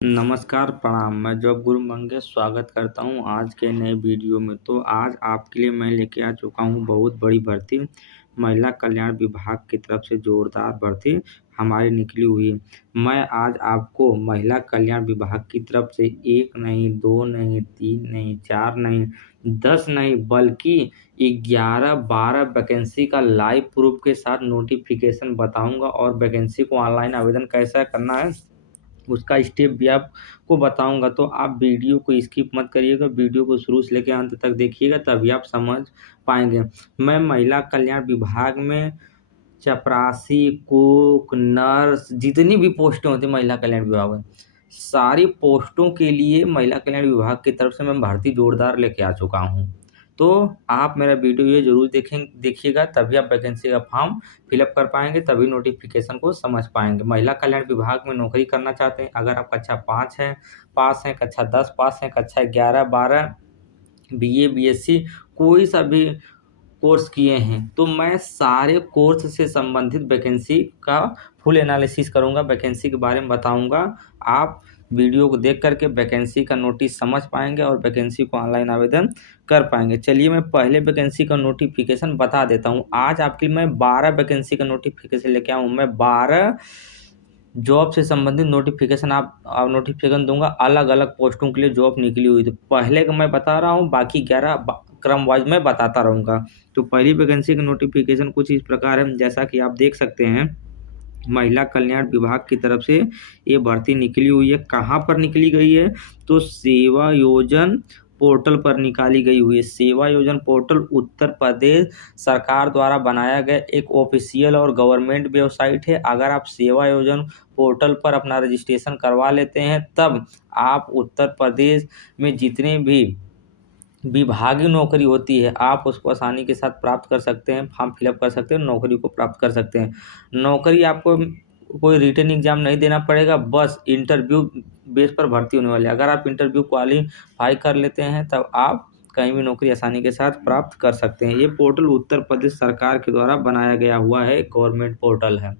नमस्कार, प्रणाम। मैं जॉब गुरु मंगेश स्वागत करता हूँ आज के नए वीडियो में। तो आज आपके लिए मैं लेके आ चुका हूँ बहुत बड़ी भर्ती। महिला कल्याण विभाग की तरफ से जोरदार भर्ती हमारी निकली हुई। मैं आज आपको महिला कल्याण विभाग की तरफ से 1 नहीं, 2 नहीं, 3 नहीं, 4 नहीं, 10 नहीं बल्कि 11-12 वैकेंसी का लाइव प्रूफ के साथ नोटिफिकेशन बताऊँगा और वैकेंसी को ऑनलाइन आवेदन कैसा करना है उसका स्टेप भी आपको बताऊँगा। तो आप वीडियो को स्किप मत करिएगा, वीडियो को शुरू से लेकर अंत तक देखिएगा तभी आप समझ पाएँगे। मैं महिला कल्याण विभाग में चपरासी, कुक, नर्स जितनी भी पोस्टें होती हैं महिला कल्याण विभाग में, सारी पोस्टों के लिए महिला कल्याण विभाग की तरफ से मैं भर्ती जोरदार लेके आ चुका हूँ। तो आप मेरा वीडियो ये ज़रूर देखिएगा तभी आप वैकेंसी का फॉर्म फिलअप कर पाएँगे, तभी नोटिफिकेशन को समझ पाएँगे। महिला कल्याण विभाग में नौकरी करना चाहते हैं, अगर आप कक्षा 5 हैं, पास हैं, कक्षा 10 पास हैं, कक्षा 11-12 बीए, बीएससी कोई सा भी कोर्स किए हैं, तो मैं सारे कोर्स से संबंधित वैकेंसी का फुल एनालिसिस करूँगा, वैकेंसी के बारे में बताऊँगा। आप वीडियो को देख कर के वैकेंसी का नोटिस समझ पाएँगे और वैकेंसी को ऑनलाइन आवेदन कर पाएँगे। चलिए मैं पहले वैकेंसी का नोटिफिकेशन बता देता हूँ। आज आपके लिए मैं 12 वैकेंसी का नोटिफिकेशन लेके आया हूँ। मैं 12 जॉब से संबंधित नोटिफिकेशन नोटिफिकेशन दूँगा, अलग-अलग पोस्टों के लिए जॉब निकली हुई। तो पहले का मैं बता रहा हूँ, बाकी 11 क्रम वाइज मैं बताता रहूँगा। तो पहली वैकेंसी का नोटिफिकेशन कुछ इस प्रकार है, जैसा कि आप देख सकते हैं। महिला कल्याण विभाग की तरफ से ये भर्ती निकली हुई है। कहाँ पर निकली गई है? तो सेवा योजन पोर्टल पर निकाली गई हुई है। सेवा योजन पोर्टल उत्तर प्रदेश सरकार द्वारा बनाया गया एक ऑफिशियल और गवर्नमेंट वेबसाइट है। अगर आप सेवा योजन पोर्टल पर अपना रजिस्ट्रेशन करवा लेते हैं, तब आप उत्तर प्रदेश में जितने भी विभागीय नौकरी होती है, आप उसको आसानी के साथ प्राप्त कर सकते हैं, फॉर्म फिलअप कर सकते हैं, नौकरी को प्राप्त कर सकते हैं। नौकरी आपको कोई रिटन एग्ज़ाम नहीं देना पड़ेगा, बस इंटरव्यू बेस पर भर्ती होने वाली है। अगर आप इंटरव्यू क्वालीफाई कर लेते हैं, तब आप कहीं भी नौकरी आसानी के साथ प्राप्त कर सकते हैं। ये पोर्टल उत्तर प्रदेश सरकार के द्वारा बनाया गया हुआ है, गवर्नमेंट पोर्टल है।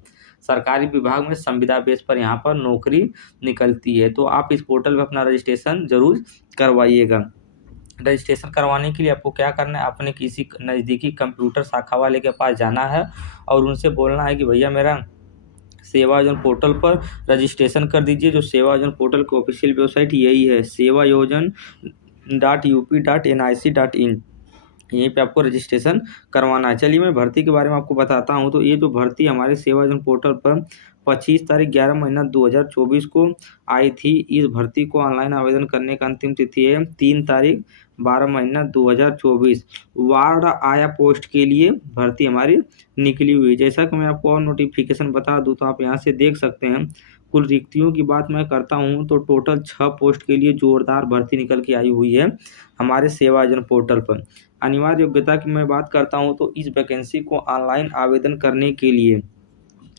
सरकारी विभाग में संविदा बेस पर यहाँ पर नौकरी निकलती है। तो आप इस पोर्टल पर अपना रजिस्ट्रेशन ज़रूर करवाइएगा। रजिस्ट्रेशन करवाने के लिए आपको क्या करना है, अपने किसी नज़दीकी कंप्यूटर शाखा वाले के पास जाना है और उनसे बोलना है कि भैया मेरा सेवा योजन पोर्टल पर रजिस्ट्रेशन कर दीजिए। जो सेवा योजन पोर्टल की ऑफिशियल वेबसाइट यही है, sevayojan.up.nic.in। यहीं पे आपको रजिस्ट्रेशन करवाना है। चलिए मैं भर्ती के बारे में आपको बताता हूँ। तो ये जो भर्ती हमारे सेवा योजन पोर्टल पर 25 तारीख 11 महीना 2024 को आई थी। इस भर्ती को ऑनलाइन आवेदन करने का अंतिम तिथि है 3 तारीख 12 महीना 2024। वार्ड आया पोस्ट के लिए भर्ती हमारी निकली हुई। जैसा कि मैं आपको और नोटिफिकेशन बता दूं, तो आप यहाँ से देख सकते हैं। कुल रिक्तियों की बात मैं करता हूँ तो टोटल 6 पोस्ट के लिए जोरदार भर्ती निकल के आई हुई है हमारे सेवा योजन पोर्टल पर। अनिवार्य योग्यता की मैं बात करता हूँ तो इस वैकेंसी को ऑनलाइन आवेदन करने के लिए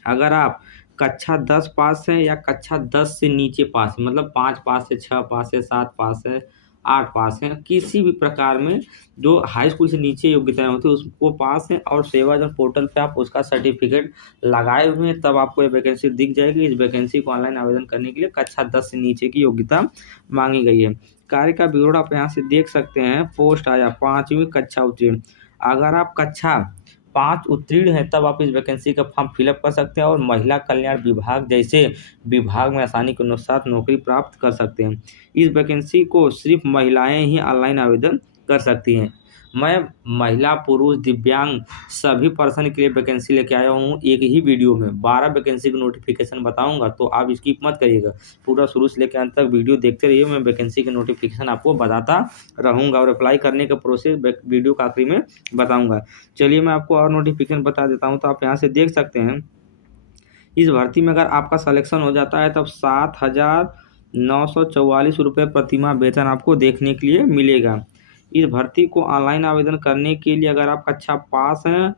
अगर आप कक्षा 10 पास है या कक्षा 10 से नीचे पास है, मतलब 5 पास है, 6 पास है, 7 पास है, 8 पास है, किसी भी प्रकार में जो हाई स्कूल से नीचे योग्यताएं होती है उसको पास है और सेवा योजन पोर्टल पे आप उसका सर्टिफिकेट लगाए हुए हैं, तब आपको ये वैकेंसी दिख जाएगी। इस वैकेंसी को ऑनलाइन आवेदन करने के लिए कक्षा 10 से नीचे की योग्यता मांगी गई है। कार्य का विवरण आप यहाँ से देख सकते हैं। पोस्ट आया 5वीं कक्षा उत्तीर्ण। अगर आप कक्षा 5 उत्तीर्ण हैं, तब आप इस वैकेंसी का फॉर्म फिलअप कर सकते हैं और महिला कल्याण विभाग जैसे विभाग में आसानी के साथ नौकरी प्राप्त कर सकते हैं। इस वैकेंसी को सिर्फ महिलाएं ही ऑनलाइन आवेदन कर सकती हैं। मैं महिला, पुरुष, दिव्यांग सभी पर्सन के लिए वैकेंसी लेके आया हूँ एक ही वीडियो में। 12 वैकेंसी की नोटिफिकेशन बताऊँगा, तो आप स्किप मत करिएगा, पूरा शुरू से लेकर अंत तक वीडियो देखते रहिए। मैं वैकेंसी की नोटिफिकेशन आपको बताता रहूँगा और अप्लाई करने का प्रोसेस वीडियो के आखिरी में बताऊँगा। चलिए मैं आपको और नोटिफिकेशन बता देता हूँ। तो आप यहाँ से देख सकते हैं, इस भर्ती में अगर आपका सिलेक्शन हो जाता है तब 7,944 रुपये प्रतिमाह वेतन आपको देखने के लिए मिलेगा। इस भर्ती को ऑनलाइन आवेदन करने के लिए अगर आप कक्षा पास हैं,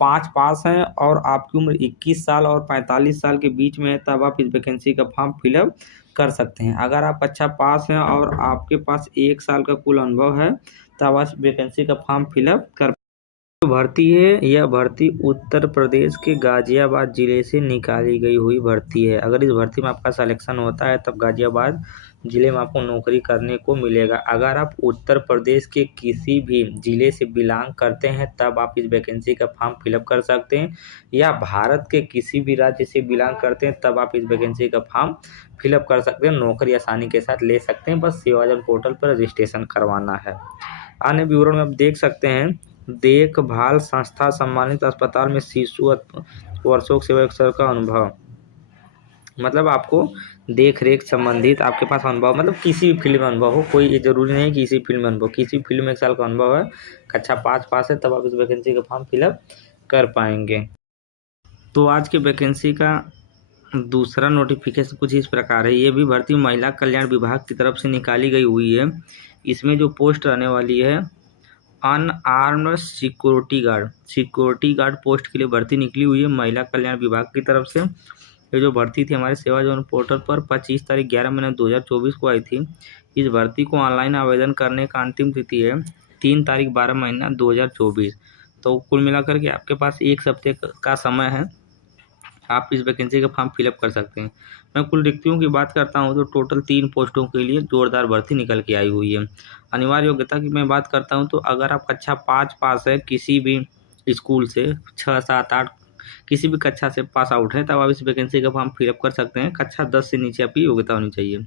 5 पास हैं और आपकी उम्र 21 साल और 45 साल के बीच में है, तब आप इस वैकेंसी का फॉर्म फिलअप कर सकते हैं। अगर आप कक्षा पास हैं और आपके पास 1 साल का कुल अनुभव है, तब आप वैकेंसी का फॉर्म फिलअप कर जो भर्ती है यह भर्ती उत्तर प्रदेश के गाजियाबाद जिले से निकाली गई हुई भर्ती है। अगर इस भर्ती में आपका सिलेक्शन होता है तब गाजियाबाद जिले में आपको नौकरी करने को मिलेगा। अगर आप उत्तर प्रदेश के किसी भी जिले से बिलोंग करते हैं तब आप इस वैकेंसी का फॉर्म फिलअप कर सकते हैं, या भारत के किसी भी राज्य से बिलोंग करते हैं तब आप इस वैकेंसी का फॉर्म फिलअप कर सकते हैं। नौकरी आसानी के साथ ले सकते हैं, बस सेवाजन पोर्टल पर रजिस्ट्रेशन करवाना है। अन्य विवरण में आप देख सकते हैं, देखभाल संस्था सम्मानित अस्पताल में शिशु वर्षों सेवा अवसर का अनुभव, मतलब आपको देख रेख संबंधित आपके पास अनुभव, मतलब किसी भी फील्ड में अनुभव हो, कोई ये जरूरी नहीं कि किसी फील्ड में अनुभव, किसी फील्ड में 1 साल का अनुभव है, कक्षा 5 पास है तब आप इस वैकेंसी का फॉर्म फिलअप कर पाएंगे। तो आज के वैकेंसी का दूसरा नोटिफिकेशन कुछ इस प्रकार है। ये भी भर्ती महिला कल्याण विभाग की तरफ से निकाली गई हुई है। इसमें जो पोस्ट रहने वाली है अनआर्म्ड सिक्योरिटी गार्ड पोस्ट के लिए भर्ती निकली हुई है महिला कल्याण विभाग की तरफ से। ये जो भर्ती थी हमारे सेवा जोन पोर्टल पर 25 तारीख 11 महीना 2024 को आई थी। इस भर्ती को ऑनलाइन आवेदन करने का अंतिम तिथि है 3 तारीख 12 महीना 2024। तो कुल मिलाकर के आपके पास 1 हफ्ते का समय है, आप इस वैकेंसी का फॉर्म फिलअप कर सकते हैं। मैं कुल रिक्तियों की बात करता हूं तो टोटल 3 पोस्टों के लिए जोरदार भर्ती निकल के आई हुई है। अनिवार्य योग्यता की मैं बात करता हूं तो अगर आप कक्षा 5 पास है किसी भी स्कूल से, 6, 7, 8 किसी भी कक्षा से पास आउट है तब आप इस वैकेंसी का फॉर्म फिलअप कर सकते हैं। कक्षा 10 से नीचे आपकी योग्यता होनी चाहिए।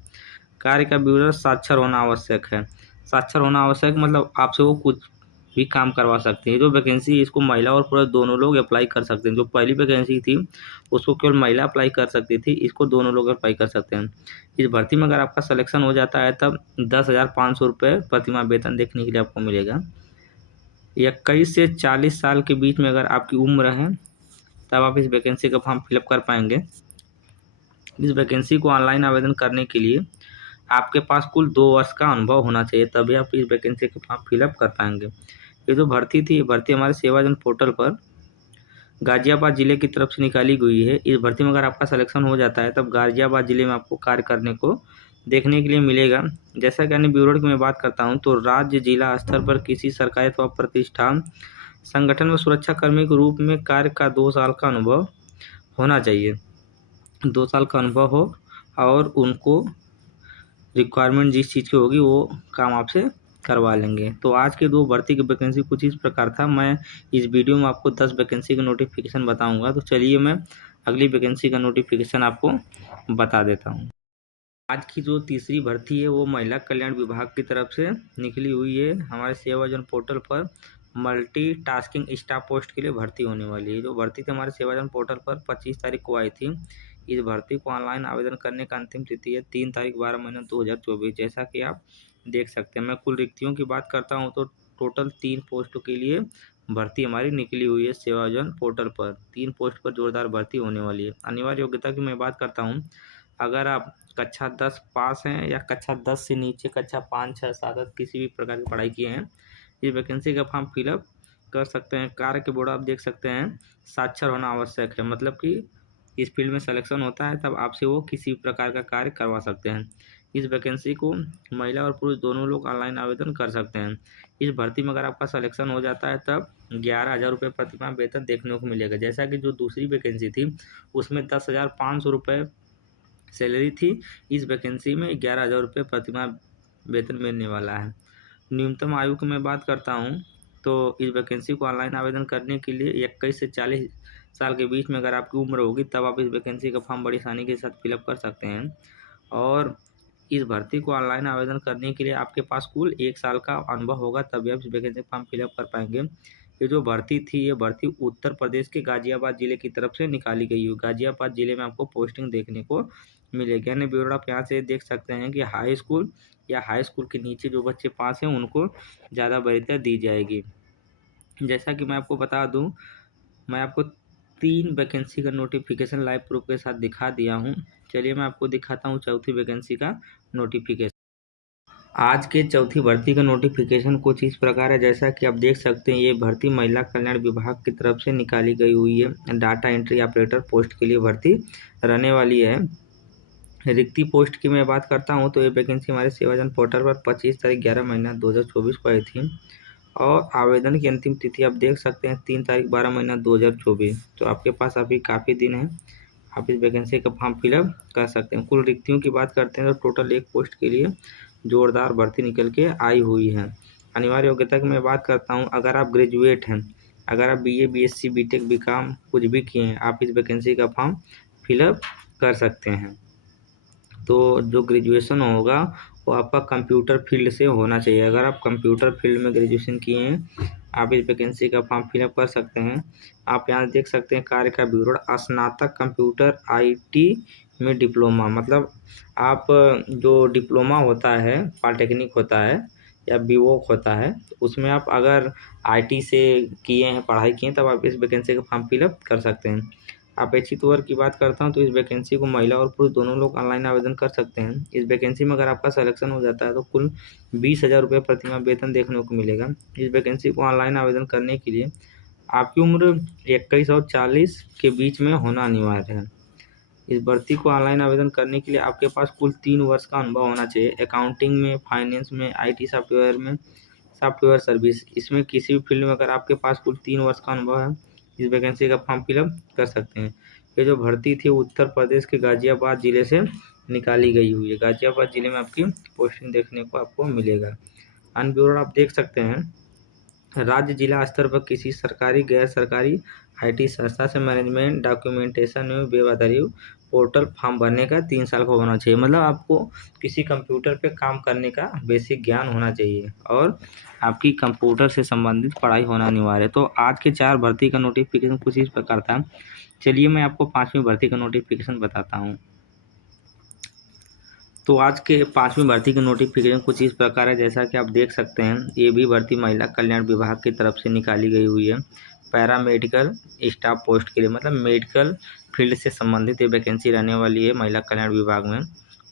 कार्य का विवरण साक्षर होना आवश्यक है। साक्षर होना आवश्यक मतलब आपसे वो कुछ भी काम करवा सकते हैं। जो वैकेंसी है इसको महिला और पुरुष दोनों लोग अप्लाई कर सकते हैं। जो पहली वैकेंसी थी उसको केवल महिला अप्लाई कर सकती थी, इसको दोनों लोग अप्लाई कर सकते हैं। इस भर्ती में अगर आपका सिलेक्शन हो जाता है तब 10,500 रुपये प्रतिमाह वेतन देखने के लिए आपको मिलेगा। 21 से 40 साल के बीच में अगर आपकी उम्र है तब आप इस वैकेंसी का फॉर्म फिलअप कर पाएंगे। इस वैकेंसी को ऑनलाइन आवेदन करने के लिए आपके पास कुल 2 वर्ष का अनुभव होना चाहिए, तभी आप इस वैकेंसी का फॉर्म फिलअप कर पाएंगे। ये जो भर्ती थी ये भर्ती हमारे सेवाजन पोर्टल पर गाजियाबाद जिले की तरफ से निकाली गई है। इस भर्ती में अगर आपका सिलेक्शन हो जाता है तब गाजियाबाद जिले में आपको कार्य करने को देखने के लिए मिलेगा। जैसा कि अन्य ब्यूरो की मैं बात करता हूं तो राज्य जिला स्तर पर किसी सरकारी अथवा प्रतिष्ठान संगठन में सुरक्षा कर्मी के रूप में कार्य का 2 साल का अनुभव होना चाहिए। 2 साल का अनुभव हो और उनको रिक्वायरमेंट जिस चीज़ की होगी वो काम आपसे करवा लेंगे। तो आज के 2 भर्ती की वैकेंसी कुछ इस प्रकार था। मैं इस वीडियो में आपको 10 वैकेंसी का नोटिफिकेशन बताऊंगा। तो चलिए मैं अगली वैकेंसी का नोटिफिकेशन आपको बता देता हूं। आज की जो तीसरी भर्ती है वो महिला कल्याण विभाग की तरफ से निकली हुई है। हमारे सेवाजन पोर्टल पर मल्टी टास्किंग स्टाफ पोस्ट के लिए भर्ती होने वाली है। जो भर्ती थी हमारे सेवाजन पोर्टल पर 25 तारीख को आई थी। इस भर्ती को ऑनलाइन आवेदन करने का अंतिम तिथि है 3 तारीख 12 महीना 2024, जैसा कि आप देख सकते हैं। मैं कुल रिक्तियों की बात करता हूं तो टोटल 3 पोस्टों के लिए भर्ती हमारी निकली हुई है सेवाजन पोर्टल पर। 3 पोस्ट पर जोरदार भर्ती होने वाली है। अनिवार्य योग्यता की मैं बात करता हूँ, अगर आप कक्षा 10 पास हैं या कक्षा 10 से नीचे कक्षा 5, 6, 7 किसी भी प्रकार की पढ़ाई किए हैं, इस वैकेंसी का फॉर्म फिलअप कर सकते हैं। कार्य के बोर्ड आप देख सकते हैं साक्षर होना आवश्यक है, मतलब कि इस फील्ड में सिलेक्शन होता है तब आपसे वो किसी प्रकार का कार्य करवा सकते हैं। इस वैकेंसी को महिला और पुरुष दोनों लोग ऑनलाइन आवेदन कर सकते हैं। इस भर्ती में अगर आपका सिलेक्शन हो जाता है तब 11,000 रुपये प्रतिमाह वेतन देखने को मिलेगा। जैसा कि जो दूसरी वैकेंसी थी उसमें 10,500 रुपये सैलरी थी, इस वैकेंसी में 11,000 रुपये प्रतिमाह वेतन मिलने वाला है। न्यूनतम आयु की मैं बात करता हूं तो इस वैकेंसी को ऑनलाइन आवेदन करने के लिए 21 से 40 साल के बीच में अगर आपकी उम्र होगी तब आप इस वैकेंसी का फॉर्म बड़ी आसानी के साथ फिलअप कर सकते हैं। और इस भर्ती को ऑनलाइन आवेदन करने के लिए आपके पास कुल 1 साल का अनुभव होगा, तभी आप इस वैकेंसी फॉर्म फिलअप कर पाएंगे। ये जो भर्ती थी ये भर्ती उत्तर प्रदेश के गाजियाबाद जिले की तरफ से निकाली गई है। गाजियाबाद जिले में आपको पोस्टिंग देखने को मिलेगी। अन्य ब्यूरो आप यहाँ से देख सकते हैं कि हाई स्कूल या हाई स्कूल के नीचे जो बच्चे पास हैं उनको ज़्यादा वरीयता दी जाएगी। जैसा कि मैं आपको बता दूं, मैं आपको 3 वैकेंसी का नोटिफिकेशन लाइव प्रूफ के साथ दिखा दिया हूं। चलिए मैं आपको दिखाता हूं चौथी वैकेंसी का नोटिफिकेशन। आज के चौथी भर्ती का नोटिफिकेशन कुछ इस प्रकार है। जैसा कि आप देख सकते हैं ये भर्ती महिला कल्याण विभाग की तरफ से निकाली गई हुई है। डाटा एंट्री ऑपरेटर पोस्ट के लिए भर्ती रहने वाली है। रिक्ति पोस्ट की मैं बात करता हूं तो ये वैकेंसी हमारे सेवाजन पोर्टल पर 25 तारीख 11 महीना 2024 को आई थी। और आवेदन की अंतिम तिथि आप देख सकते हैं 3 तारीख 12 महीना 2024। तो आपके पास अभी काफ़ी दिन है, आप इस वैकेंसी का फॉर्म फिलअप कर सकते हैं। कुल रिक्तियों की बात करते हैं तो टोटल एक पोस्ट के लिए जोरदार भर्ती निकल के आई हुई है। अनिवार्य योग्यता की मैं बात करता हूँ, अगर आप ग्रेजुएट हैं, अगर आप BA BSc BTech BCom कुछ भी किए हैं, आप इस वैकेंसी का फॉर्म फिलअप कर सकते हैं। तो जो ग्रेजुएशन होगा वो आपका कंप्यूटर फील्ड से होना चाहिए। अगर आप कंप्यूटर फील्ड में ग्रेजुएशन किए हैं, आप इस वैकेंसी का फॉर्म फिलअप कर सकते हैं। आप यहाँ देख सकते हैं कार्य का विवरण, स्नातक कंप्यूटर IT में डिप्लोमा, मतलब आप जो डिप्लोमा होता है, पॉलिटेक्निक होता है या BVOC होता है, उसमें आप अगर IT से किए हैं, पढ़ाई किए हैं, तब आप इस वैकेंसी का फॉर्म फिलअप कर सकते हैं। अपेक्षित वर्ग की बात करता हूं तो इस वैकेंसी को महिला और पुरुष दोनों लोग ऑनलाइन आवेदन कर सकते हैं। इस वैकेंसी में अगर आपका सिलेक्शन हो जाता है तो कुल 20,000 रुपये प्रतिमाह वेतन देखने को मिलेगा। इस वैकेंसी को ऑनलाइन आवेदन करने के लिए आपकी उम्र 21 और 40 के बीच में होना अनिवार्य है। इस भर्ती को ऑनलाइन आवेदन करने के लिए आपके पास कुल 3 वर्ष का अनुभव होना चाहिए, अकाउंटिंग में, फाइनेंस में, IT सॉफ्टवेयर में, सॉफ्टवेयर सर्विस, इसमें किसी भी फील्ड में अगर आपके पास कुल 3 वर्ष का अनुभव है, इस वैकेंसी का फॉर्म फिलअप कर सकते हैं। ये जो भर्ती थी उत्तर प्रदेश के गाजियाबाद जिले से निकाली गई हुई है। गाजियाबाद जिले में आपकी पोस्टिंग देखने को आपको मिलेगा। अन्य विवरण आप देख सकते हैं, राज्य जिला स्तर पर किसी सरकारी गैर सरकारी IT संस्था से मैनेजमेंट डॉक्यूमेंटेशन एवं वेब आधारित पोर्टल फॉर्म भरने का 3 साल का होना चाहिए। मतलब आपको किसी कंप्यूटर पे काम करने का बेसिक ज्ञान होना चाहिए और आपकी कंप्यूटर से संबंधित पढ़ाई होना अनिवार्य है। तो आज के 4 भर्ती का नोटिफिकेशन कुछ इस प्रकार था। चलिए मैं आपको 5वीं भर्ती का नोटिफिकेशन बताता हूँ। तो आज के 5वीं भर्ती की नोटिफिकेशन कुछ इस प्रकार है, जैसा कि आप देख सकते हैं। ये भी भर्ती महिला कल्याण विभाग की तरफ से निकाली गई हुई है। पैरामेडिकल स्टाफ पोस्ट के लिए, मतलब मेडिकल फील्ड से संबंधित ये वैकेंसी रहने वाली है महिला कल्याण विभाग में।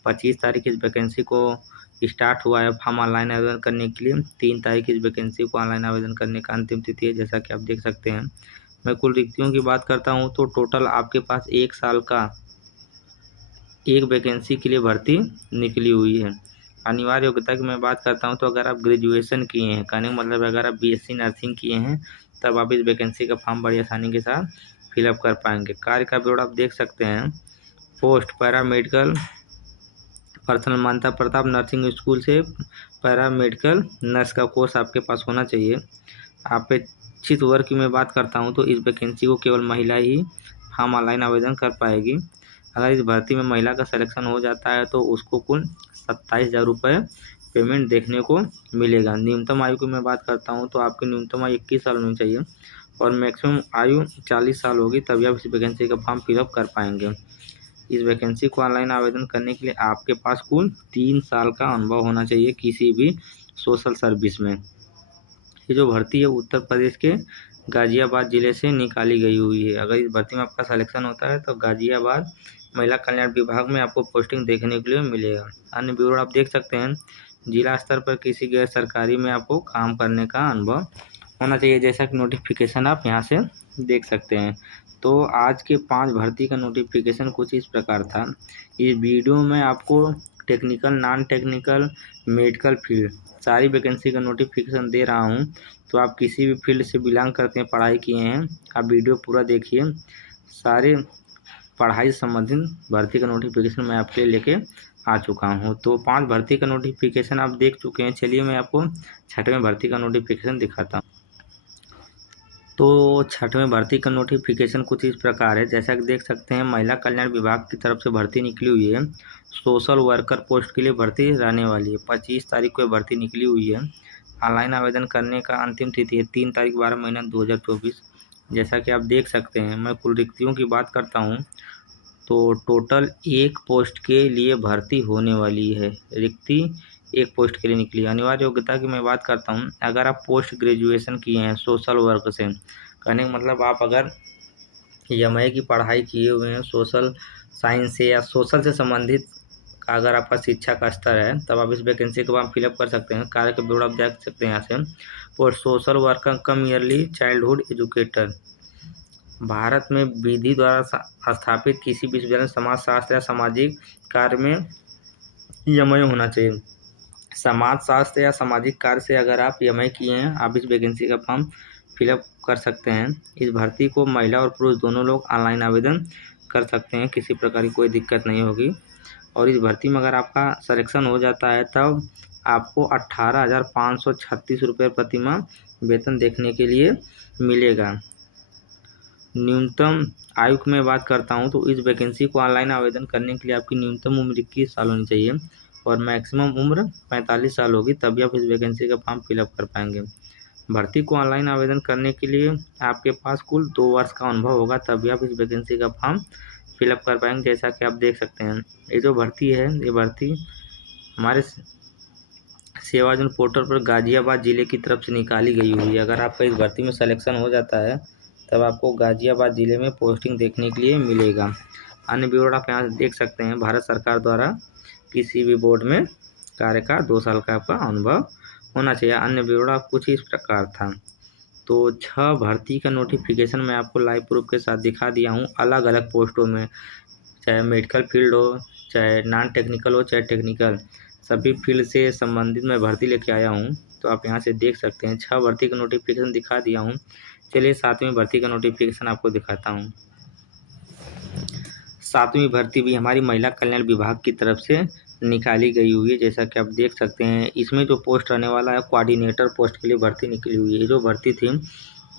25 तारीख इस वैकेंसी को स्टार्ट हुआ है फॉर्म ऑनलाइन आवेदन करने के लिए। 3 तारीख इस वैकेंसी को ऑनलाइन आवेदन करने का अंतिम तिथि है, जैसा कि आप देख सकते हैं। मैं कुल रिक्तियों की बात करता हूँ तो टोटल आपके पास 1 साल का एक वैकेंसी के लिए भर्ती निकली हुई है। अनिवार्य योग्यता की मैं बात करता हूं तो अगर आप ग्रेजुएशन किए हैं, कहने का मतलब अगर आप BSc नर्सिंग किए हैं, तब आप इस वैकेंसी का फॉर्म बड़ी आसानी के साथ फिलअप कर पाएंगे। कार्य का विवरण आप देख सकते हैं। पोस्ट पैरामेडिकल पर्सनल मान्यता प्रताप नर्सिंग स्कूल से पैरामेडिकल नर्स का कोर्स आपके पास होना चाहिए। अपेक्षित वर्ग की मैं बात करता हूँ तो इस वैकेंसी को केवल महिला ही फॉर्म ऑनलाइन आवेदन कर पाएगी। अगर इस भर्ती में महिला का सिलेक्शन हो जाता है तो उसको कुल 27,000 रुपये पेमेंट देखने को मिलेगा। न्यूनतम आयु की मैं बात करता हूँ तो आपकी न्यूनतम आयु 21 साल होनी चाहिए और मैक्सिमम आयु 40 साल होगी, तभी आप इस वैकेंसी का फॉर्म फिलअप कर पाएंगे। इस वैकेंसी को ऑनलाइन आवेदन करने के लिए आपके पास कुल 3 साल का अनुभव होना चाहिए किसी भी सोशल सर्विस में। ये जो भर्ती है उत्तर प्रदेश के गाजियाबाद जिले से निकाली गई हुई है। अगर इस भर्ती में आपका सिलेक्शन होता है तो गाजियाबाद महिला कल्याण विभाग में आपको पोस्टिंग देखने के लिए मिलेगा। अन्य विवरण आप देख सकते हैं। जिला स्तर पर किसी गैर सरकारी में आपको काम करने का अनुभव होना चाहिए, जैसा कि नोटिफिकेशन आप यहाँ से देख सकते हैं। तो आज के 5 भर्ती का नोटिफिकेशन कुछ इस प्रकार था। इस वीडियो में आपको technical, non technical, medical field सारी वैकेंसी का नोटिफिकेशन दे रहा हूँ। तो आप किसी भी फील्ड से बिलोंग करते हैं, पढ़ाई किए हैं, आप वीडियो पूरा देखिए। सारे पढ़ाई संबंधित भर्ती का नोटिफिकेशन मैं आपके लिए लेके आ चुका हूँ। तो 5 भर्ती का नोटिफिकेशन आप देख चुके हैं। चलिए मैं आपको 6वें भर्ती का नोटिफिकेशन दिखाता हूँ। तो 6वें भर्ती का नोटिफिकेशन कुछ इस प्रकार है, जैसा कि देख सकते हैं। महिला कल्याण विभाग की तरफ से भर्ती निकली हुई है। सोशल वर्कर पोस्ट के लिए भर्ती रहने वाली है। 25 तारीख को भर्ती निकली हुई है। ऑनलाइन आवेदन करने का अंतिम तिथि है 3 तारीख 12 महीना 2024, जैसा कि आप देख सकते हैं। मैं कुल रिक्तियों की बात करता हूँ तो टोटल एक पोस्ट के लिए भर्ती होने वाली है। रिक्ति एक पोस्ट के लिए निकली। अनिवार्य योग्यता की मैं बात करता हूँ, अगर आप पोस्ट ग्रेजुएशन किए हैं सोशल वर्क से, कहने का मतलब आप अगर MA की पढ़ाई किए हुए हैं सोशल साइंस से या सोशल से संबंधित अगर आपका शिक्षा का स्तर है, तब आप इस वैकेंसी को आप फिलअप कर सकते हैं। कार्य का विवरण आप देख सकते हैं यहाँ से। और सोशल वर्कर कम ईयरली चाइल्डहुड एजुकेटर, भारत में विधि द्वारा स्थापित किसी विश्वविद्यालय समाज शास्त्र या सामाजिक कार्य में MA होना चाहिए। समाज शास्त्र या सामाजिक कार्य से अगर आप EMI किए हैं, आप इस वैकेंसी का फॉर्म फिलअप कर सकते हैं। इस भर्ती को महिला और पुरुष दोनों लोग ऑनलाइन आवेदन कर सकते हैं, किसी प्रकार की कोई दिक्कत नहीं होगी। और इस भर्ती में अगर आपका सिलेक्शन हो जाता है तब आपको 18,536 रुपये प्रतिमाह वेतन देखने के लिए मिलेगा। न्यूनतम आयु की मैं बात करता हूं तो इस वैकेंसी को ऑनलाइन आवेदन करने के लिए आपकी न्यूनतम उम्र 21 साल होनी चाहिए और मैक्सिमम उम्र 45 साल होगी, तभी आप इस वैकेंसी का फॉर्म फिलअप कर पाएंगे। भर्ती को ऑनलाइन आवेदन करने के लिए आपके पास कुल 2 वर्ष का अनुभव होगा, तभी आप इस वैकेंसी का फॉर्म फिलअप कर पाएंगे। जैसा कि आप देख सकते हैं, ये जो भर्ती है, ये भर्ती हमारे सेवाजन पोर्टल पर गाजियाबाद ज़िले की तरफ से निकाली गई हुई है। अगर आपका इस भर्ती में सिलेक्शन हो जाता है तब आपको गाजियाबाद ज़िले में पोस्टिंग देखने के लिए मिलेगा। अन्य ब्यौरा आप यहाँ से देख सकते हैं। भारत सरकार द्वारा किसी भी बोर्ड में कार्य का 2 साल का आपका अनुभव होना चाहिए। अन्य ब्यौरा कुछ इस प्रकार था। तो 6 भर्ती का नोटिफिकेशन मैं आपको लाइव प्रूफ के साथ दिखा दिया हूँ, अलग अलग पोस्टों में, चाहे मेडिकल फील्ड हो, चाहे नॉन टेक्निकल हो, चाहे टेक्निकल, सभी फील्ड से संबंधित मैं भर्ती लेके आया हूँ। तो आप यहाँ से देख सकते हैं, 6 भर्ती का नोटिफिकेशन दिखा दिया हूँ। चलिए 7वीं भर्ती का नोटिफिकेशन आपको दिखाता हूँ। 7वीं भर्ती भी हमारी महिला कल्याण विभाग की तरफ से निकाली गई हुई है। जैसा कि आप देख सकते हैं, इसमें जो पोस्ट रहने वाला है कोऑर्डिनेटर पोस्ट के लिए भर्ती निकली हुई है। जो भर्ती थी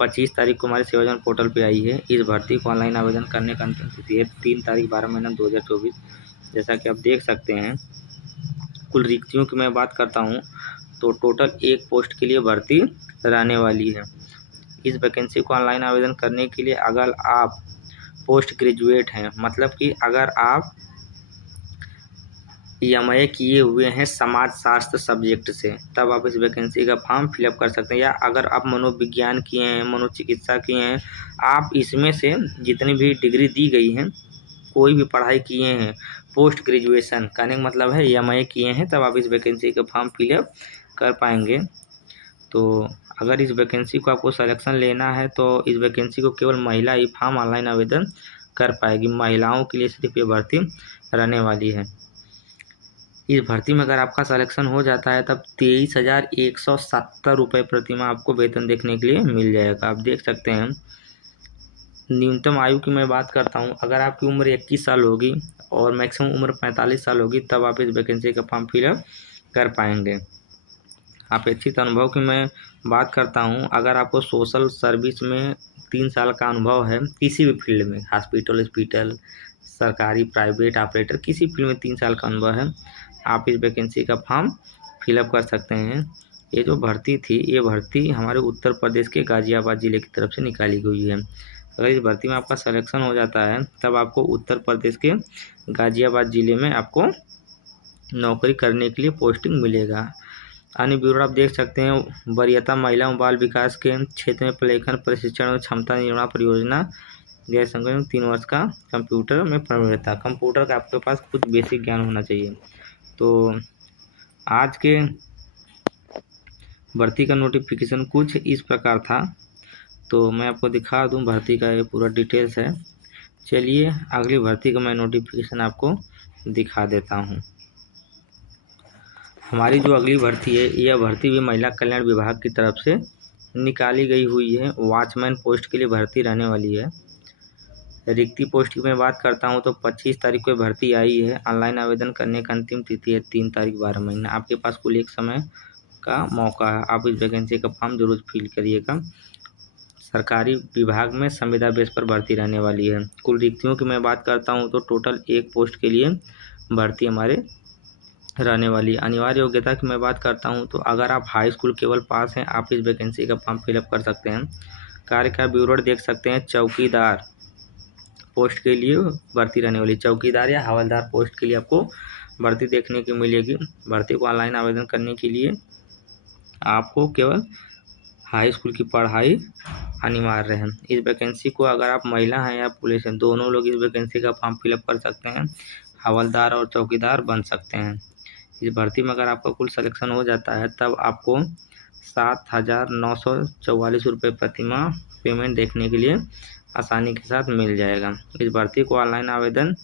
25 तारीख को हमारे सेवाजन पोर्टल पे आई है। इस भर्ती को ऑनलाइन आवेदन करने का अंतिम तिथि है 3 तारीख 12 महीना 2024। जैसा कि आप देख सकते हैं, कुल रिक्तियों की मैं बात करता हूँ तो टोटल 1 पोस्ट के लिए भर्ती रहने वाली है। इस वैकेंसी को ऑनलाइन आवेदन करने के लिए अगर आप पोस्ट ग्रेजुएट हैं, मतलब कि अगर आप EMI किए हुए हैं समाज शास्त्र सब्जेक्ट से, तब आप इस वैकेंसी का फॉर्म फिलअप कर सकते हैं। या अगर आप मनोविज्ञान किए हैं, मनोचिकित्सा किए हैं, आप इसमें से जितनी भी डिग्री दी गई हैं, कोई भी पढ़ाई किए हैं, पोस्ट ग्रेजुएशन कहने का मतलब है EMI किए हैं, तब आप इस वैकेंसी का फॉर्म फिलअप कर पाएंगे। तो अगर इस वैकेंसी को आपको सिलेक्शन लेना है तो इस वैकेंसी को केवल महिला ही फॉर्म ऑनलाइन आवेदन कर पाएगी। महिलाओं के लिए सिर्फ ये भर्ती रहने वाली है। इस भर्ती में अगर आपका सिलेक्शन हो जाता है तब 23,170 रुपये प्रतिमाह आपको वेतन देखने के लिए मिल जाएगा। आप देख सकते हैं। न्यूनतम आयु की मैं बात करता हूं, अगर आपकी उम्र 21 साल होगी और मैक्सिमम उम्र 45 साल होगी, तब आप इस वैकेंसी का फॉर्म फिलअप कर पाएंगे। अपेक्षित अनुभव की मैं बात करता हूं, अगर आपको सोशल सर्विस में 3 साल का अनुभव है, किसी भी फील्ड में, हॉस्पिटल, सरकारी, प्राइवेट, ऑपरेटर, किसी फील्ड में 3 साल का अनुभव है, आप इस वैकेंसी का फॉर्म फिलअप कर सकते हैं। ये जो भर्ती थी, ये भर्ती हमारे उत्तर प्रदेश के गाजियाबाद ज़िले की तरफ से निकाली गई है। अगर इस भर्ती में आपका सिलेक्शन हो जाता है तब आपको उत्तर प्रदेश के गाजियाबाद ज़िले में आपको नौकरी करने के लिए पोस्टिंग मिलेगा। अन्य ब्यूरो आप देख सकते हैं, वरीयता महिला एवं बाल विकास के क्षेत्र में प्रलेखन प्रशिक्षण और क्षमता निर्माण परियोजना गैर संगठन 3 वर्ष का कंप्यूटर में प्रवीणता। कंप्यूटर का आपके पास कुछ बेसिक ज्ञान होना चाहिए। तो आज के भर्ती का नोटिफिकेशन कुछ इस प्रकार था। तो मैं आपको दिखा दूं, भर्ती का ये पूरा डिटेल्स है। चलिए अगली भर्ती का मैं नोटिफिकेशन आपको दिखा देता हूं। हमारी जो अगली भर्ती है, यह भर्ती भी महिला कल्याण विभाग की तरफ से निकाली गई हुई है। वॉचमैन पोस्ट के लिए भर्ती रहने वाली है। रिक्ति पोस्ट की मैं बात करता हूं तो 25 तारीख को भर्ती आई है। ऑनलाइन आवेदन करने का अंतिम तिथि है 3 तारीख 12 महीना। आपके पास कुल 1 समय का मौका है, आप इस वैकेंसी का फॉर्म जरूर फिल करिएगा। सरकारी विभाग में संविदा बेस पर भर्ती रहने वाली है। कुल रिक्तियों की मैं बात करता हूं तो टोटल 1 पोस्ट के लिए भर्ती हमारे रहने वाली। अनिवार्य योग्यता की मैं बात करता हूं तो अगर आप हाई स्कूल केवल पास हैं, आप इस वैकेंसी का फॉर्म फिलअप कर सकते हैं। कार्य का विवरण देख सकते हैं। चौकीदार पोस्ट के लिए भर्ती रहने वाली, चौकीदार या हवलदार पोस्ट के लिए आपको भर्ती देखने की मिलेगी। भर्ती को ऑनलाइन आवेदन करने के लिए आपको केवल हाई स्कूल की पढ़ाई अनिवार्य है। इस वैकेंसी को अगर आप महिला हैं या पुलिस हैं, दोनों लोग इस वैकेंसी का फॉर्म फिलअप कर सकते हैं। हवलदार और चौकीदार बन सकते हैं। इस भर्ती में अगर आपका कुल सिलेक्शन हो जाता है तब आपको 7,944 रुपये प्रतिमाह पेमेंट देखने के लिए आसानी के साथ मिल जाएगा। इस भर्ती को ऑनलाइन आवेदन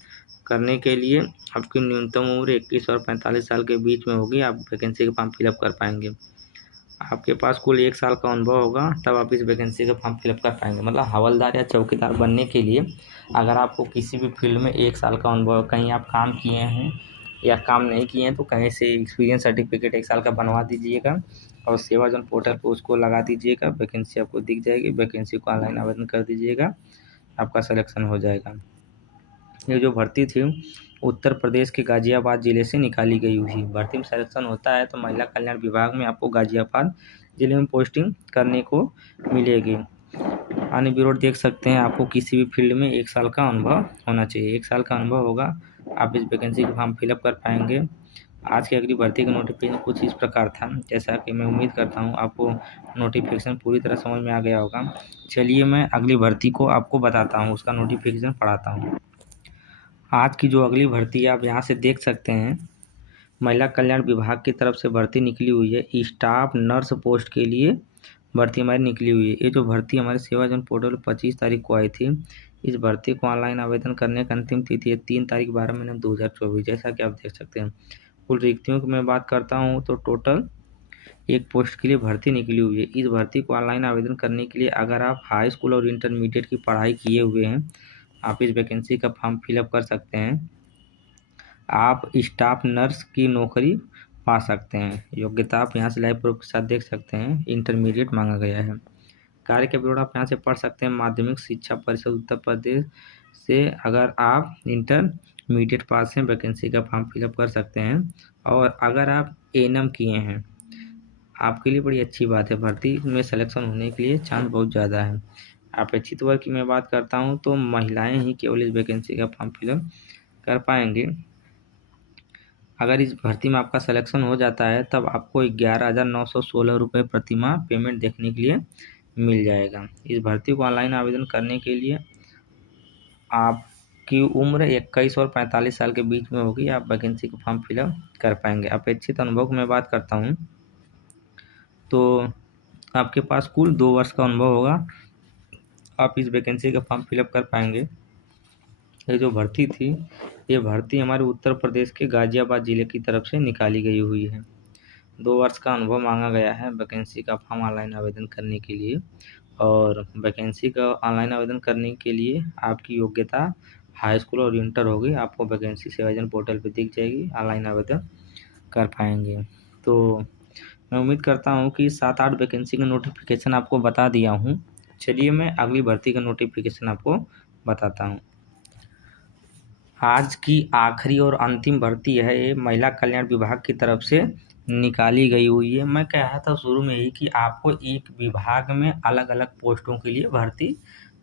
करने के लिए आपकी न्यूनतम उम्र 21 और 45 साल के बीच में होगी। आप वैकेंसी का फॉर्म फिलअप कर पाएंगे। आपके पास कुल 1 साल का अनुभव होगा, तब आप इस वैकेंसी का फॉर्म फिलअप कर पाएंगे। मतलब हवलदार या चौकीदार बनने के लिए अगर आपको किसी भी फील्ड में 1 साल का अनुभव, कहीं आप काम किए हैं या काम नहीं किए हैं तो कहीं से एक्सपीरियंस सर्टिफिकेट 1 साल का बनवा दीजिएगा और सेवा जन पोर्टल पर उसको लगा दीजिएगा। वैकेंसी आपको दिख जाएगी, वैकेंसी को ऑनलाइन आवेदन कर दीजिएगा, आपका सिलेक्शन हो जाएगा। ये जो भर्ती थी उत्तर प्रदेश के गाजियाबाद ज़िले से निकाली गई हुई भर्ती में सिलेक्शन होता है तो महिला कल्याण विभाग में आपको गाजियाबाद ज़िले में पोस्टिंग करने को मिलेगी। अन्य विरोध देख सकते हैं, आपको किसी भी फील्ड में 1 साल का अनुभव होना चाहिए। 1 साल का अनुभव होगा, आप इस वैकेंसी का फॉर्म फिलअप कर पाएंगे। आज की अगली भर्ती का नोटिफिकेशन कुछ इस प्रकार था, जैसा कि मैं उम्मीद करता हूँ आपको नोटिफिकेशन पूरी तरह समझ में आ गया होगा। चलिए मैं अगली भर्ती को आपको बताता हूँ, उसका नोटिफिकेशन पढ़ाता हूँ। आज की जो अगली भर्ती है आप यहाँ से देख सकते हैं, महिला कल्याण विभाग की तरफ से भर्ती निकली हुई है। स्टाफ नर्स पोस्ट के लिए भर्ती हमारी निकली हुई है। ये जो भर्ती हमारे सेवा जन पोर्टल 25 तारीख को आई थी। इस भर्ती को ऑनलाइन आवेदन करने का अंतिम तिथि है 3 तारीख 12 महीने 2024, जैसा कि आप देख सकते हैं। कुल रिक्तियों की मैं बात करता हूँ तो टोटल 1 पोस्ट के लिए भर्ती निकली हुई है। इस भर्ती को ऑनलाइन आवेदन करने के लिए अगर आप हाई स्कूल और इंटरमीडिएट की पढ़ाई किए हुए हैं, आप इस वैकेंसी का फॉर्म फिलअप कर सकते हैं। आप स्टाफ नर्स की नौकरी पा सकते हैं। योग्यता आप यहाँ से लाइव प्रूफ के साथ देख सकते हैं, इंटरमीडिएट मांगा गया है। कार्य के विवरण आप यहाँ से पढ़ सकते हैं। माध्यमिक शिक्षा परिषद उत्तर प्रदेश से अगर आप इंटरमीडिएट पास हैं, वैकेंसी का फॉर्म फिलअप कर सकते हैं। और अगर आप एएनएम किए हैं, आपके लिए बड़ी अच्छी बात है, भर्ती में सिलेक्शन होने के लिए चांस बहुत ज़्यादा है। अपेक्षित वर्ग की मैं बात करता हूँ तो महिलाएं ही केवल इस वैकेंसी का फॉर्म फिलअप कर पाएंगे। अगर इस भर्ती में आपका सिलेक्शन हो जाता है तब आपको 11,916 रुपये प्रतिमाह पेमेंट देखने के लिए मिल जाएगा। इस भर्ती को ऑनलाइन आवेदन करने के लिए आपकी उम्र 21 और 45 साल के बीच में होगी। आप वैकेंसी का फॉर्म फिलअप कर पाएंगे। अपेक्षित अनुभव की मैं बात करता हूँ तो आपके पास कुल 2 वर्ष का अनुभव होगा, आप इस वैकेंसी का फॉर्म फिलअप कर पाएंगे। ये जो भर्ती थी, ये भर्ती हमारे उत्तर प्रदेश के गाजियाबाद ज़िले की तरफ से निकाली गई हुई है। 2 वर्ष का अनुभव मांगा गया है वैकेंसी का फॉर्म ऑनलाइन आवेदन करने के लिए। और वैकेंसी का ऑनलाइन आवेदन करने के लिए आपकी योग्यता हाई स्कूल और इंटर होगी। आपको वैकेंसी सेवाजन पोर्टल पर दिख जाएगी, ऑनलाइन आवेदन कर पाएंगे। तो मैं उम्मीद करता हूँ कि 7-8 वैकेंसी का नोटिफिकेशन आपको बता दिया हूँ। चलिए मैं अगली भर्ती का नोटिफिकेशन आपको बताता हूँ। आज की आखिरी और अंतिम भर्ती है, ये महिला कल्याण विभाग की तरफ से निकाली गई हुई है। मैं कह रहा था शुरू में ही कि आपको एक विभाग में अलग अलग पोस्टों के लिए भर्ती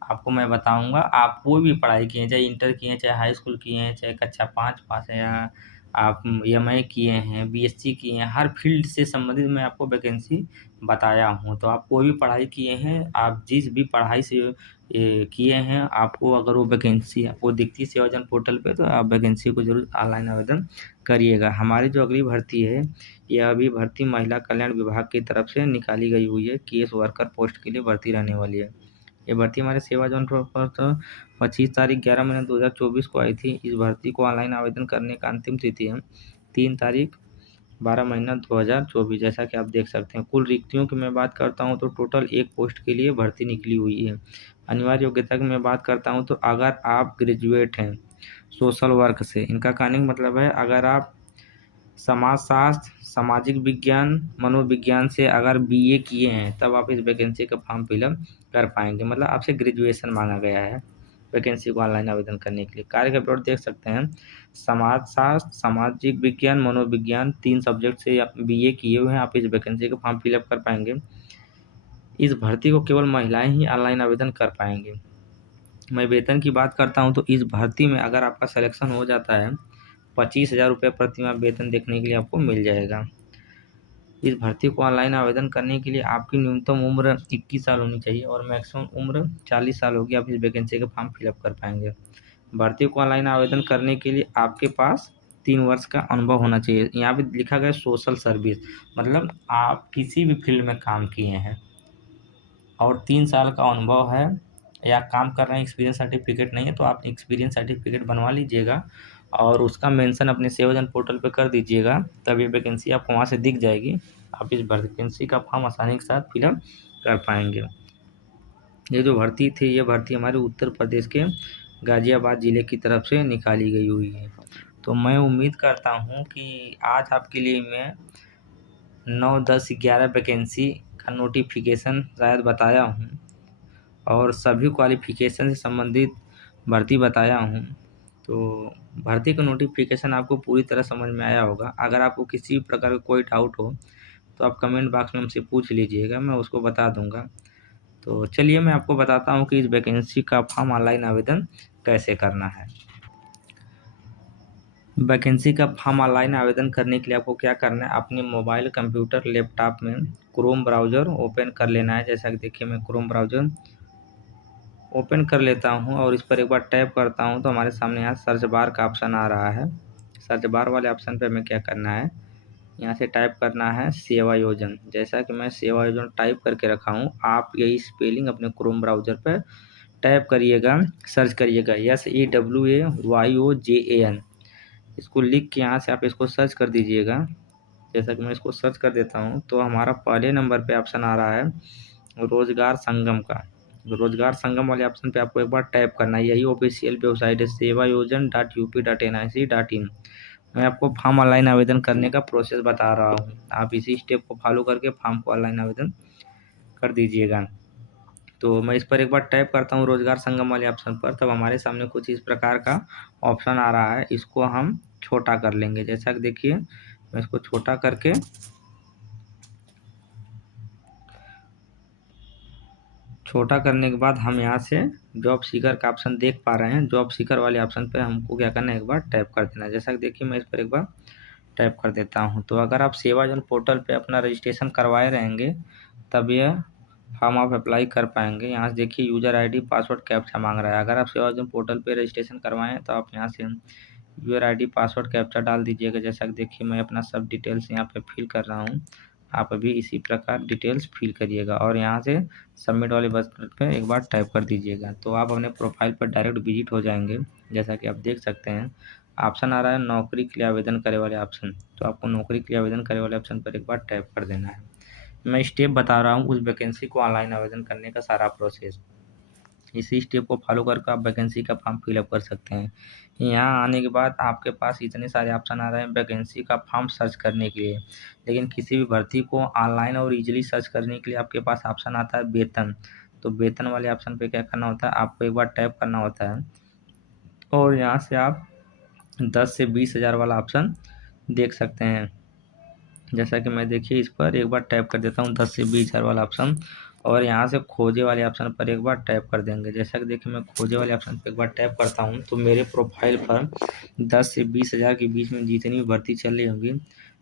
आपको मैं बताऊंगा। आप कोई भी पढ़ाई किए, चाहे इंटर किए हैं, चाहे हाई स्कूल किए हैं, चाहे कक्षा 5 पास है, या आप एमए किए हैं, बीएससी किए हैं, हर फील्ड से संबंधित मैं आपको वैकेंसी बताया हूँ। तो आप कोई भी पढ़ाई किए हैं, आप जिस भी पढ़ाई से किए हैं, आपको अगर वो वैकेंसी आपको दिखती है सेवाजन पोर्टल पे तो आप वैकेंसी को जरूर ऑनलाइन आवेदन करिएगा। हमारी जो अगली भर्ती है, यह अभी भर्ती महिला कल्याण विभाग की तरफ से निकाली गई हुई है। केस वर्कर पोस्ट के लिए भर्ती रहने वाली है। ये भर्ती हमारे सेवाजन पर तो 25 तारीख 11 महीने 2024 को आई थी। इस भर्ती को ऑनलाइन आवेदन करने का अंतिम तिथि है 3 तारीख 12 महीना 2024, जैसा कि आप देख सकते हैं। कुल रिक्तियों की मैं बात करता हूं तो टोटल 1 पोस्ट के लिए भर्ती निकली हुई है। अनिवार्य योग्यता की मैं बात करता हूं तो अगर आप ग्रेजुएट हैं सोशल वर्क से, इनका कहने का मतलब है अगर आप समाजशास्त्र, सामाजिक विज्ञान, मनोविज्ञान से अगर बीए किए हैं तब आप इस वैकेंसी का फॉर्म फिलअप कर पाएंगे। मतलब आपसे ग्रेजुएशन मांगा गया है वैकेंसी को ऑनलाइन आवेदन करने के लिए। कार्य का विवरण देख सकते हैं। समाजशास्त्र, सामाजिक विज्ञान, मनोविज्ञान 3 सब्जेक्ट से आप बीए किए हुए हैं, आप इस वैकेंसी का फॉर्म फिलअप कर पाएंगे। इस भर्ती को केवल महिलाएं ही ऑनलाइन आवेदन कर पाएंगे। मैं वेतन की बात करता हूं तो इस भर्ती में अगर आपका सिलेक्शन हो जाता है 25,000 रुपये प्रतिमाह वेतन देखने के लिए आपको मिल जाएगा। इस भर्ती को ऑनलाइन आवेदन करने के लिए आपकी न्यूनतम उम्र 21 साल होनी चाहिए और मैक्सिमम उम्र 40 साल होगी। आप इस वैकेंसी का फॉर्म फिलअप कर पाएंगे। भर्ती को ऑनलाइन आवेदन करने के लिए आपके पास 3 वर्ष का अनुभव होना चाहिए। यहाँ पे लिखा गया सोशल सर्विस, मतलब आप किसी भी फील्ड में काम किए हैं और 3 साल का अनुभव है या काम कर रहे हैं, एक्सपीरियंस सर्टिफिकेट नहीं है तो आप एक्सपीरियंस सर्टिफिकेट बनवा लीजिएगा और उसका मेंशन अपने सेवाजन पोर्टल पे कर दीजिएगा, तब ये वैकेंसी आपको वहाँ से दिख जाएगी। आप इस वैकेंसी का फॉर्म आसानी के साथ फिलअप कर पाएंगे। ये जो भर्ती थी, ये भर्ती हमारे उत्तर प्रदेश के गाज़ियाबाद ज़िले की तरफ से निकाली गई हुई है। तो मैं उम्मीद करता हूँ कि आज आपके लिए मैं 9, 10, 11 वैकेंसी का नोटिफिकेशन शायद बताया हूँ और सभी क्वालिफ़िकेशन से संबंधित भर्ती बताया हूँ। तो भर्ती का नोटिफिकेशन आपको पूरी तरह समझ में आया होगा। अगर आपको किसी प्रकार का कोई डाउट हो तो आप कमेंट बॉक्स में हमसे पूछ लीजिएगा, मैं उसको बता दूंगा। तो चलिए मैं आपको बताता हूँ कि इस वैकेंसी का फॉर्म ऑनलाइन आवेदन कैसे करना है। वैकेंसी का फॉर्म ऑनलाइन आवेदन करने के लिए आपको क्या करना है, अपने मोबाइल, कंप्यूटर, लैपटॉप में क्रोम ब्राउज़र ओपन कर लेना है। जैसा कि देखिए मैं क्रोम ब्राउज़र ओपन कर लेता हूं और इस पर एक बार टैप करता हूं तो हमारे सामने यहाँ सर्च बार का ऑप्शन आ रहा है। सर्च बार वाले ऑप्शन पे हमें क्या करना है, यहाँ से टाइप करना है सेवा योजन। जैसा कि मैं सेवा योजन टाइप करके रखा हूँ, आप यही स्पेलिंग अपने क्रोम ब्राउज़र पर टाइप करिएगा, सर्च करिएगा SEWAYOJAN। इसको लिख के यहाँ से आप इसको सर्च कर दीजिएगा। जैसा कि मैं इसको सर्च कर देता हूँ तो हमारा पहले नंबर पे ऑप्शन आ रहा है रोजगार संगम का। रोजगार संगम वाले ऑप्शन पे आपको एक बार टैप करना है। यही ऑफिशियल वेबसाइट है sevayojan.up.nic.in। मैं आपको फॉर्म ऑनलाइन आवेदन करने का प्रोसेस बता रहा हूँ, आप इसी स्टेप को फॉलो करके फॉर्म को ऑनलाइन आवेदन कर दीजिएगा। तो मैं इस पर एक बार टैप करता हूँ रोजगार संगम वाले ऑप्शन पर, तब हमारे सामने कुछ इस प्रकार का ऑप्शन आ रहा है। इसको हम छोटा कर लेंगे। जैसा कि देखिए मैं इसको छोटा करके छोटा करने के बाद हम यहाँ से जॉब सीकर का ऑप्शन देख पा रहे हैं। जॉब सीकर वाले ऑप्शन पर हमको क्या करना है, एक बार टैप कर देना है। जैसा कि देखिए मैं इस पर एक बार टैप कर देता हूँ। तो अगर आप सेवाजन पोर्टल पे अपना रजिस्ट्रेशन करवाए रहेंगे तब यह फॉर्म आप अप्लाई कर पाएंगे। यहाँ से देखिए यूज़र आईडी, पासवर्ड, कैप्चा मांग रहा है। अगर आप सेवाजन पोर्टल पे रजिस्ट्रेशन करवाएं तो आप यहाँ से यूज़र आईडी, पासवर्ड, कैप्चा डाल दीजिएगा। जैसा कि देखिए मैं अपना सब डिटेल्स यहाँ पे फिल कर रहा हूँ, आप अभी इसी प्रकार डिटेल्स फिल करिएगा और यहाँ से सबमिट वाले बटन पर एक बार टाइप कर दीजिएगा। तो आप अपने प्रोफाइल पर डायरेक्ट विजिट हो जाएंगे। जैसा कि आप देख सकते हैं ऑप्शन आ रहा है नौकरी के लिए आवेदन करे वाले ऑप्शन, तो आपको नौकरी के लिए आवेदन करे वाले ऑप्शन पर एक बार टैप कर देना है। मैं स्टेप बता रहा हूँ उस वैकेंसी को ऑनलाइन आवेदन करने का सारा प्रोसेस। इसी स्टेप को फॉलो करके आप वैकेंसी का फॉर्म फिलअप कर सकते हैं। यहाँ आने के बाद आपके पास इतने सारे ऑप्शन आ रहे हैं वैकेंसी का फॉर्म सर्च करने के लिए, लेकिन किसी भी भर्ती को ऑनलाइन और ईजिली सर्च करने के लिए आपके पास ऑप्शन आता है वेतन। तो वेतन वाले ऑप्शन पे क्या करना होता है, आपको एक बार टैप करना होता है और यहाँ से आप 10 से 20 हज़ार वाला ऑप्शन देख सकते हैं। जैसा कि मैं देखिए इस पर एक बार टैप कर देता हूँ 10 से 20 हज़ार वाला ऑप्शन, और यहाँ से खोजे वाले ऑप्शन पर एक बार टैप कर देंगे। जैसा कि देखिए मैं खोजे वाले ऑप्शन पर एक बार टैप करता हूँ तो मेरे प्रोफाइल पर 10 से 20 हज़ार के बीच में जितनी भी भर्ती चल रही होगी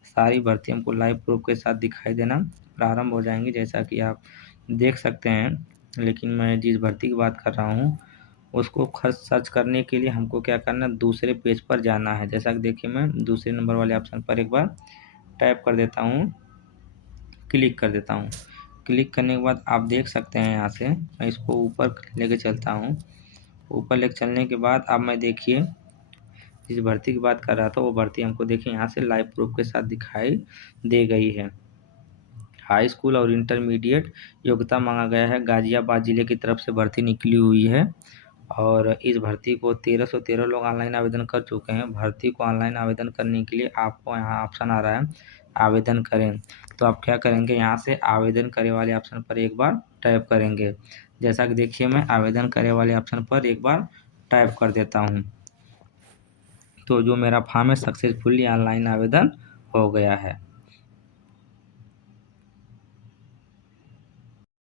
सारी भर्ती हमको लाइव प्रूफ के साथ दिखाई देना प्रारंभ हो जाएंगी, जैसा कि आप देख सकते हैं। लेकिन मैं जिस भर्ती की बात कर रहा हूँ उसको खर्च सर्च करने के लिए हमको क्या करना है, दूसरे पेज पर जाना है। जैसा कि देखिए मैं दूसरे नंबर वाले ऑप्शन पर एक बार टैप कर देता हूँ, क्लिक कर देता हूँ। क्लिक करने के बाद आप देख सकते हैं यहाँ से मैं इसको ऊपर लेके चलता हूँ। ऊपर लेके चलने के बाद अब मैं देखिए जिस भर्ती की बात कर रहा था वो भर्ती हमको देखिए यहाँ से लाइव प्रूफ के साथ दिखाई दे गई है। हाई स्कूल और इंटरमीडिएट योग्यता मांगा गया है। गाज़ियाबाद ज़िले की तरफ से भर्ती निकली हुई है और इस भर्ती को 1313 लोग ऑनलाइन आवेदन कर चुके हैं। भर्ती को ऑनलाइन आवेदन करने के लिए आपको यहाँ ऑप्शन आ रहा है आवेदन करें। तो आप क्या करेंगे, यहाँ से आवेदन करे वाले ऑप्शन पर एक बार टैप करेंगे। जैसा कि देखिए मैं आवेदन करे वाले ऑप्शन पर एक बार टैप कर देता हूँ तो जो मेरा फॉर्म है सक्सेसफुली ऑनलाइन आवेदन हो गया है।